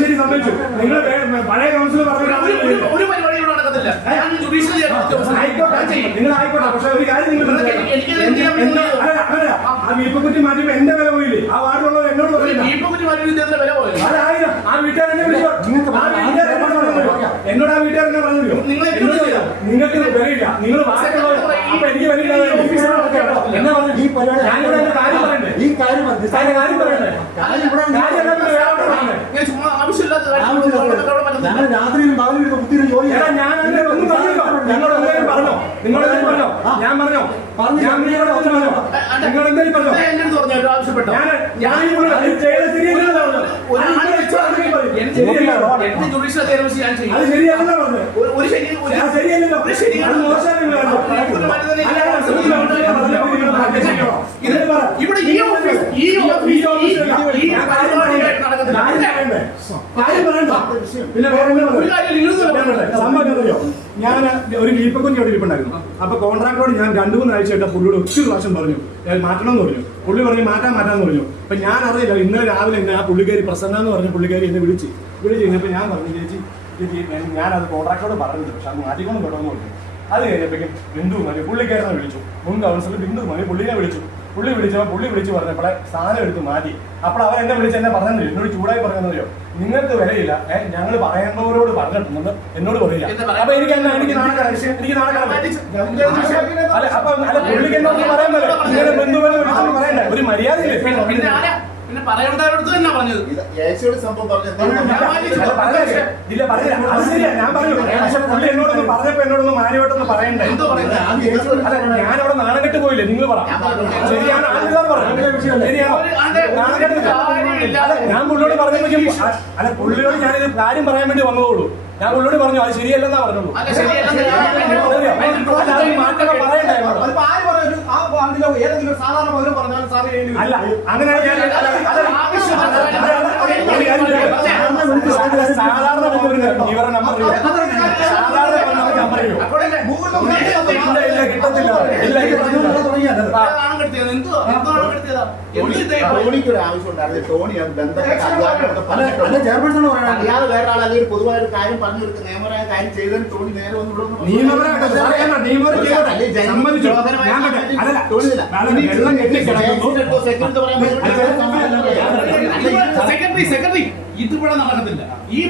ശരി സംബന്ധിച്ചു. നിങ്ങൾ പഴയ കൗൺസിലർ ഒരു പരിപാടി നടക്കത്തില്ല. നിങ്ങൾ ആയിക്കോട്ടെ. പക്ഷെ ഒരു കാര്യം നിങ്ങൾ ആ വീപ്പക്കുറ്റി മാറ്റിയപ്പോ എന്റെ വില പോയില്ലേ? ആ വാർഡിലുള്ളത് എന്നോട് പറയില്ല. അതായിരം ആ വീട്ടുകാരെന്നെ വിളിച്ചോ. എന്നോട് ആ വീട്ടുകാരെന്നെ പറഞ്ഞല്ലോ. നിങ്ങൾക്ക് വിലയില്ല. നിങ്ങൾ ബാക്കിയുള്ളത് അപ്പൊ എനിക്ക് വിലയില്ല. എന്നാ പറഞ്ഞു ഈ പരിപാടി? ഞാനിവിടെ എന്റെ കാര്യം പറയണ്ടേ? ഈ കാര്യം കാര്യം പറയണ്ടേ? ഞങ്ങൾ രാത്രിയിലും പകലും കുത്തിയിട്ട് ജോലി. ഞാൻ ഒന്നും പറഞ്ഞില്ല. ഞങ്ങൾ എന്തെങ്കിലും പറഞ്ഞോ? നിങ്ങൾ എന്തെങ്കിലും പറഞ്ഞോ? ഞാൻ പറഞ്ഞോ? ഞാൻ നിങ്ങളോട് ഒന്നും പറഞ്ഞോ? നിങ്ങൾ എന്തെങ്കിലും പറഞ്ഞോ? അത് ശരിയല്ല പറഞ്ഞത്. ശരിയല്ലല്ലോ. ഇവിടെ ഞാൻ ഒരു വീപ്പക്കുഞ്ഞ് അവിടെ ഇരിപ്പുണ്ടായിരുന്നു. അപ്പൊ കോൺട്രാക്ടറോട് ഞാൻ 2-3 ആഴ്ചയായിട്ട് പുള്ളിയോട് ഒത്തിരി പ്രാവശ്യം പറഞ്ഞു മാറ്റണം എന്ന് പറഞ്ഞു. പുള്ളി പറഞ്ഞു മാറ്റാന്ന് പറഞ്ഞു. അപ്പൊ ഞാൻ അറിയില്ല. ഇന്നലെ രാവിലെ എന്നെ ആ പുള്ളിക്കാരി പ്രസന്ന എന്ന് പറഞ്ഞ പുള്ളിക്കാരി എന്നെ വിളിച്ച് കഴിഞ്ഞപ്പോ ഞാൻ പറഞ്ഞു ചേച്ചി ഞാനത് കോൺട്രാക്ടറോട് പറഞ്ഞില്ല, പക്ഷെ അത് മാറ്റിക്കൊണ്ട് വിടണമെന്ന് പറഞ്ഞു. അത് കഴിഞ്ഞപ്പോഴേക്കും ബിന്ദു മണി പുള്ളിക്കാരനെ വിളിച്ചു. മുൻ കൗൺസിലർ ബിന്ദു മണി പുള്ളിയെ വിളിച്ചു. പുള്ളി വിളിച്ച് പറഞ്ഞപ്പോളെ സാധനം എടുത്ത് മാറ്റി. അപ്പോൾ അവൻ എന്നെ വിളിച്ച് എന്നെ പറഞ്ഞില്ല. എന്നോട് ചൂടായി പറഞ്ഞോ നിങ്ങൾക്ക് വിലയില്ല, ഞങ്ങൾ പറയുന്നവരോട് പറഞ്ഞിട്ടുണ്ടെന്ന് എന്നോട് പറയില്ല. അപ്പൊ എനിക്ക് നാളെ അപ്പൊ പുള്ളിക്ക് എന്നോട് പറയാൻ പറ്റില്ല. ബന്ധുവിനെ വിളിച്ചു പറയണ്ടേ? ഒരു മര്യാദയില്ലേ? പിന്നെ പറയേണ്ടവരടുത്ത് തന്നെ പറഞ്ഞത് ഇല്ല പറഞ്ഞില്ല. അത് ശരിയാ, ഞാൻ പറഞ്ഞു. പക്ഷെ പുള്ളി എന്നോടൊന്ന് പറഞ്ഞപ്പോ എന്നോടൊന്ന് മാന്യമായിട്ടൊന്ന് പറയണ്ടേ? അല്ല ഞാനവിടെ നാണം കെട്ട് പോയില്ലേ? നിങ്ങൾ പറ. ശരിയാണ് ആൾക്കാർ പറഞ്ഞു. ശരിയാണോ? നാണം കെട്ട് ഞാൻ പുള്ളിയോട് പറഞ്ഞപ്പോഴേക്കും അല്ല പുള്ളിയോട് ഞാനിത് കാര്യം പറയാൻ വേണ്ടി വന്നതോളൂ. ഞാൻ പുള്ളിയോട് പറഞ്ഞു അത് ശരിയല്ലെന്നാ പറഞ്ഞോളൂ. അല്ല അങ്ങനെ സാധാരണ ഇവരുടെ നമ്പർ കിട്ടത്തില്ല. ടോണിക്കൊരു ആവശ്യമുണ്ടായിരുന്നു. ടോണി അറിയാതെ വേറെ ആൾ അല്ലെങ്കിൽ പൊതുവായ ഒരു കാര്യം പറഞ്ഞു കൊടുക്കുക നിയമപരമായ കാര്യം ചെയ്തതിന് ടോണി നേരെ സെക്രട്ടറി ഇതിവിടെ നടക്കത്തില്ല. ഈ